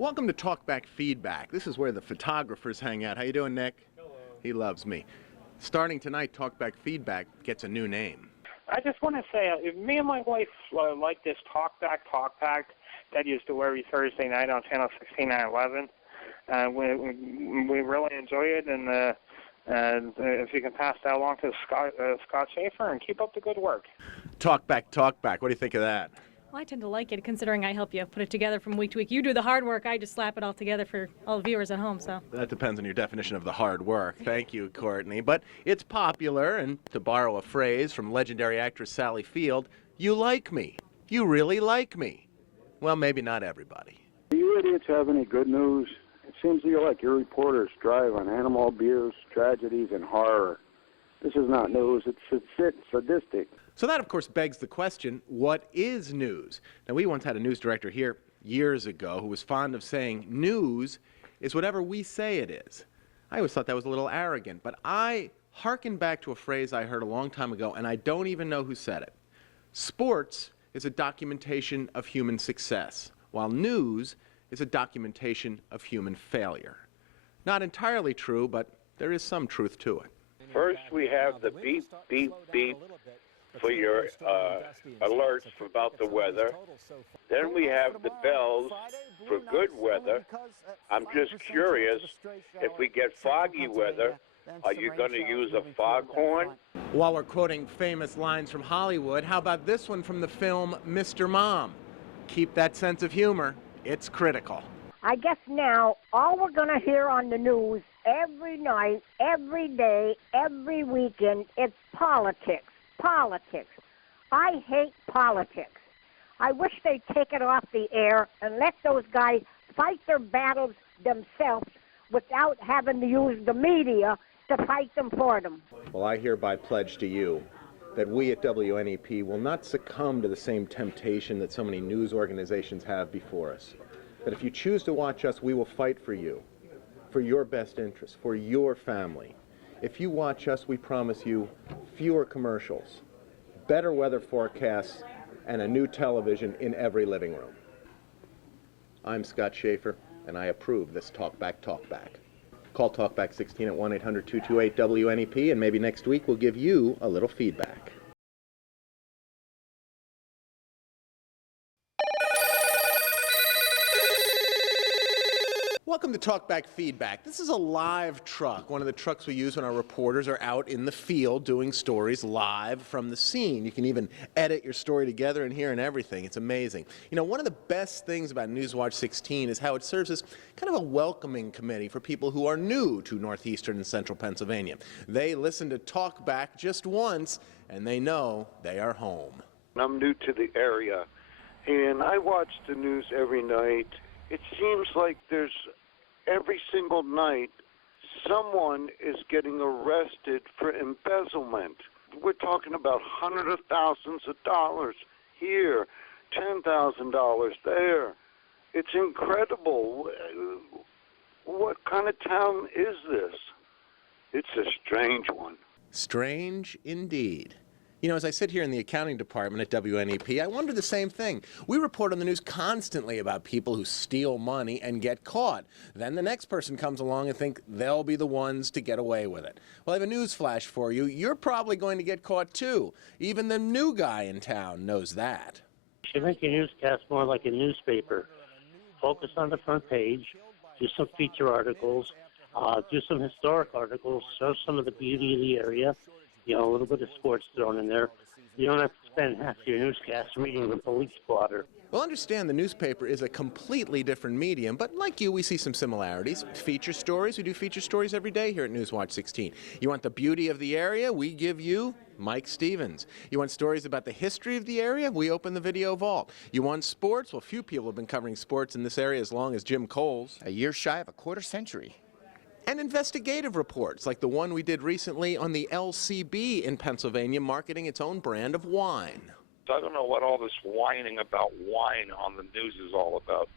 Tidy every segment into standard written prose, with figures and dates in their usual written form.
Welcome to Talkback Feedback. This is where the photographers hang out. How you doing, Nick? Hello. He loves me. Starting tonight, Talkback Feedback gets a new name. I just want to say, me and my wife like this Talkback that used to every Thursday night on Channel 16 and 11. We really enjoy it, and if you can pass that along to Scott Schaffer, and keep up the good work. Talkback. What do you think of that? Well, I tend to like it, considering I help you put it together from week to week. You do the hard work. I just slap it all together for all the viewers at home. So That depends on your definition of the hard work. Thank you, Courtney. But it's popular, and to borrow a phrase from legendary actress Sally Field, you like me. You really like me. Well, maybe not everybody. Do you idiots have any good news? It seems to you like your reporters drive on animal abuse, tragedies, and horror. This is not news. It's sadistic. So that, of course, begs the question, what is news? Now, we once had a news director here years ago who was fond of saying news is whatever we say it is. I always thought that was a little arrogant, but I hearken back to a phrase I heard a long time ago, and I don't even know who said it. Sports is a documentation of human success, while news is a documentation of human failure. Not entirely true, but there is some truth to it. First, we have the beep, beep, beep for your alerts about the weather. Then we have the bells for good weather. I'm just curious, if we get foggy weather, are you going to use a foghorn? While we're quoting famous lines from Hollywood, how about this one from the film Mr. Mom? Keep that sense of humor. It's critical. I guess now all we're going to hear on the news every night, every day, every weekend, it's politics. Politics. I hate politics. I wish they'd take it off the air and let those guys fight their battles themselves without having to use the media to fight them for them. Well, I hereby pledge to you that we at WNEP will not succumb to the same temptation that so many news organizations have before us. That if you choose to watch us, we will fight for you, for your best interest, for your family. If you watch us, we promise you fewer commercials, better weather forecasts, and a new television in every living room. I'm Scott Schaffer, and I approve this Talkback. Call Talkback 16 at 1-800-228-WNEP, and maybe next week we'll give you a little feedback. Welcome to Talkback Feedback. This is a live truck, one of the trucks we use when our reporters are out in the field doing stories live from the scene. You can even edit your story together in here and everything. It's amazing. You know, one of the best things about Newswatch 16 is how it serves as kind of a welcoming committee for people who are new to northeastern and central Pennsylvania. They listen to Talkback just once, and they know they are home. I'm new to the area, and I watch the news every night. It seems like there's every single night someone is getting arrested for embezzlement. We're talking about hundreds of thousands of dollars here, $10,000 there. It's incredible. What kind of town is this? It's a strange one. Strange indeed. You know, as I sit here in the accounting department at WNEP, I wonder the same thing. We report on the news constantly about people who steal money and get caught. Then the next person comes along and think they'll be the ones to get away with it. Well, I have a news flash for you. You're probably going to get caught too. Even the new guy in town knows that. You should make your newscast more like a newspaper. Focus on the front page, do some feature articles, do some historic articles, show some of the beauty of the area. You know, a little bit of sports thrown in there. You don't have to spend half your newscast reading the police blotter. Well, understand the newspaper is a completely different medium, but like you, we see some similarities. Feature stories, we do feature stories every day here at Newswatch 16. You want the beauty of the area? We give you Mike Stevens. You want stories about the history of the area? We open the video vault. You want sports? Well, few people have been covering sports in this area as long as Jim Coles. A year shy of a quarter century. And investigative reports, like the one we did recently on the LCB in Pennsylvania, marketing its own brand of wine. I don't know what all this whining about wine on the news is all about.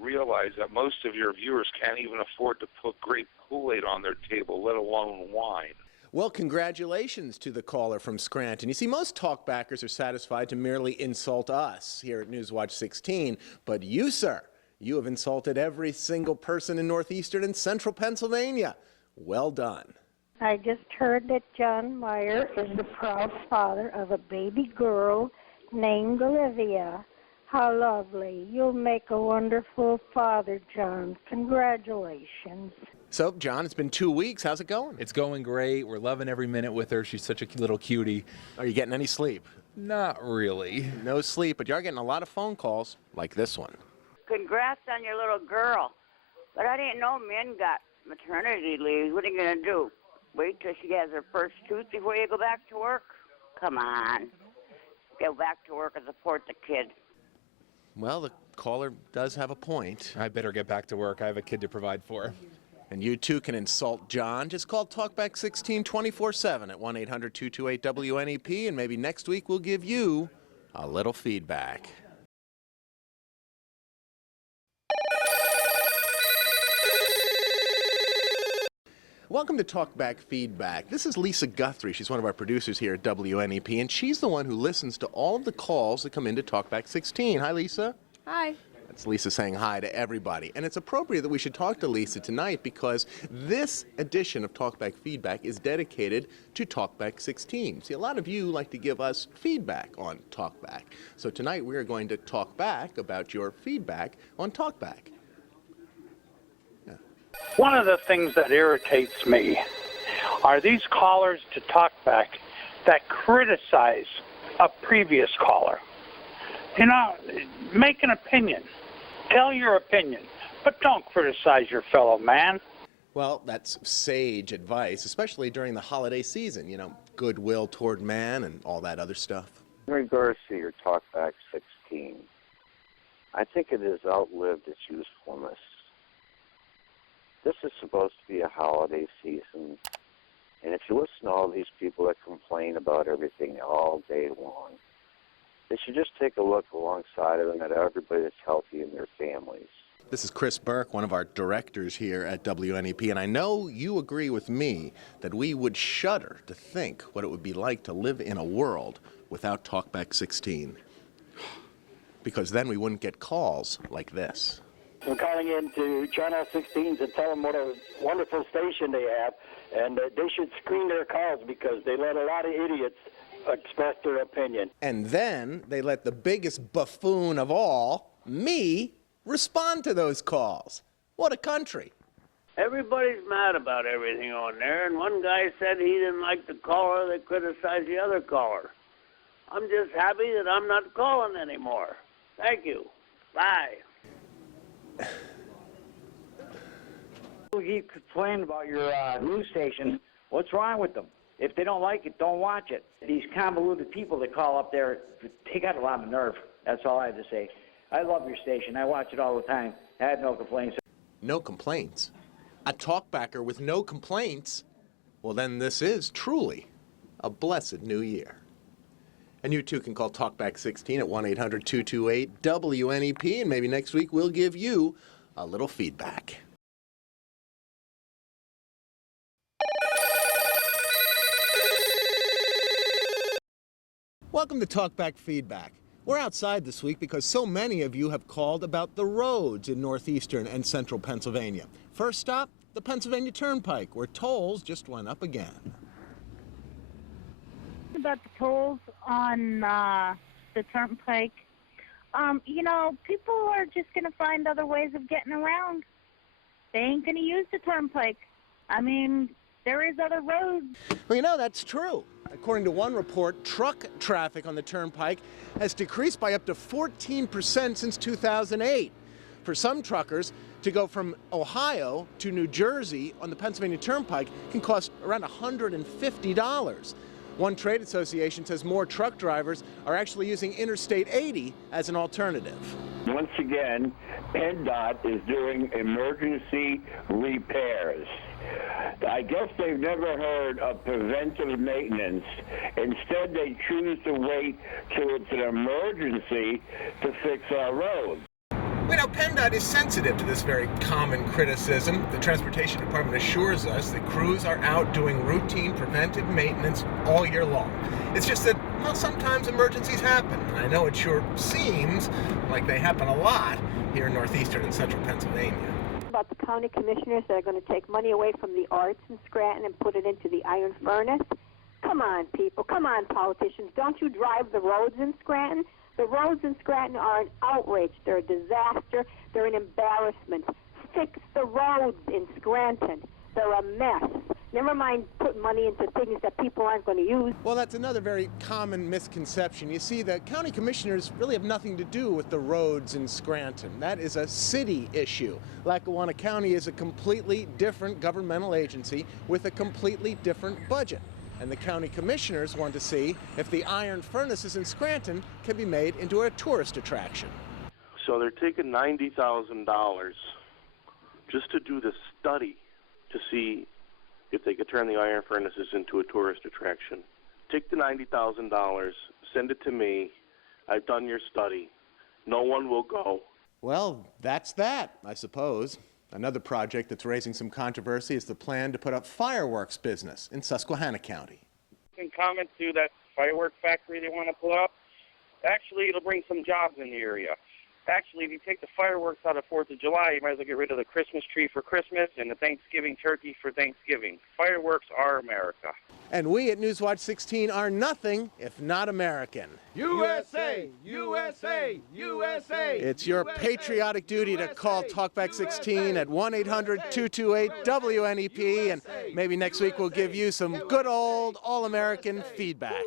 Realize that most of your viewers can't even afford to put grape Kool-Aid on their table, let alone wine. Well, congratulations to the caller from Scranton. You see, most talkbackers are satisfied to merely insult us here at Newswatch 16, but you, sir, You have insulted every single person in northeastern and central Pennsylvania. Well done. I just heard that John Meyer is the proud father of a baby girl named Olivia. How lovely. You'll make a wonderful father, John. Congratulations. So, John, it's been 2 weeks. How's it going? It's going great. We're loving every minute with her. She's such a little cutie. Are you getting any sleep? Not really. No sleep, but you're getting a lot of phone calls like this one. Congrats on your little girl. But I didn't know men got maternity leave. What are you going to do? Wait till she has her first tooth before you go back to work? Come on. Go back to work and support the kid. Well, the caller does have a point. I better get back to work. I have a kid to provide for. And you too can insult John. Just call Talkback 16 24/7 at 1-800-228-WNEP, and maybe next week we'll give you a little feedback. Welcome to Talkback Feedback. This is Lisa Guthrie. She's one of our producers here at WNEP, and she's the one who listens to all of the calls that come into Talkback 16. Hi, Lisa. Hi. That's Lisa saying hi to everybody. And it's appropriate that we should talk to Lisa tonight because this edition of Talkback Feedback is dedicated to Talkback 16. See, a lot of you like to give us feedback on Talkback. So tonight we are going to talk back about your feedback on Talkback. One of the things that irritates me are these callers to Talkback that criticize a previous caller. You know, make an opinion. Tell your opinion, but don't criticize your fellow man. Well, that's sage advice, especially during the holiday season. You know, goodwill toward man and all that other stuff. In regards to your Talkback 16, I think it has outlived its usefulness. This is supposed to be a holiday season, and if you listen to all these people that complain about everything all day long, they should just take a look alongside of them at everybody that's healthy in their families. This is Chris Burke, one of our directors here at WNEP, and I know you agree with me that we would shudder to think what it would be like to live in a world without Talkback 16. Because then we wouldn't get calls like this. We're calling in to Channel 16 to tell them what a wonderful station they have, and they should screen their calls because they let a lot of idiots express their opinion. And then they let the biggest buffoon of all, me, respond to those calls. What a country. Everybody's mad about everything on there, and one guy said he didn't like the caller that criticized the other caller. I'm just happy that I'm not calling anymore. Thank you. Bye. You keep complaining about your news station. What's wrong with them? If they don't like it, don't watch it. These convoluted people that call up there, they got a lot of nerve. That's all I have to say. I love your station. I watch it all the time. I have no complaints. No complaints? A talkbacker with no complaints? Well, then this is truly a blessed new year. And you too can call Talkback 16 at 1-800-228-WNEP, and maybe next week we'll give you a little feedback. Welcome to Talkback Feedback. We're outside this week because so many of you have called about the roads in northeastern and central Pennsylvania. First stop, the Pennsylvania Turnpike, where tolls just went up again. About the tolls on the Turnpike, you know, people are just going to find other ways of getting around. They ain't going to use the Turnpike. I mean, there is other roads. Well, you know, that's true. According to one report, truck traffic on the Turnpike has decreased by up to 14% since 2008. For some truckers, to go from Ohio to New Jersey on the Pennsylvania Turnpike can cost around $150. One trade association says more truck drivers are actually using Interstate 80 as an alternative. Once again, PennDOT is doing emergency repairs. I guess they've never heard of preventive maintenance. Instead, they choose to wait till it's an emergency to fix our roads. Well, now, PennDOT is sensitive to this very common criticism. The Transportation Department assures us that crews are out doing routine preventive maintenance all year long. It's just that Well, sometimes emergencies happen, and I know it sure seems like they happen a lot here in northeastern and central Pennsylvania. About the county commissioners that are going to take money away from the arts in Scranton and put it into the iron furnace? Come on, people. Come on, politicians. Don't you drive the roads in Scranton? The roads in Scranton are an outrage. They're a disaster. They're an embarrassment. Fix the roads in Scranton. They're a mess. Never mind putting money into things that people aren't going to use. Well, that's another very common misconception. You see, the county commissioners really have nothing to do with the roads in Scranton. That is a city issue. Lackawanna County is a completely different governmental agency with a completely different budget. And the county commissioners want to see if the iron furnaces in Scranton can be made into a tourist attraction. So they're taking $90,000 just to do the study to see if they could turn the iron furnaces into a tourist attraction. Take the $90,000, send it to me. I've done your study. No one will go. Well, that's that, I suppose. Another project that's raising some controversy is the plan to put up fireworks business in Susquehanna County. In comment to that firework factory they want to put up, actually it'll bring some jobs in the area. Actually, if you take the fireworks out of 4th of July, you might as well get rid of the Christmas tree for Christmas and the Thanksgiving turkey for Thanksgiving. Fireworks are America. And we at Newswatch 16 are nothing if not American. USA! USA! USA! It's your patriotic duty to call Talkback 16 at 1-800-228-WNEP, and maybe next week we'll give you some good old all-American feedback.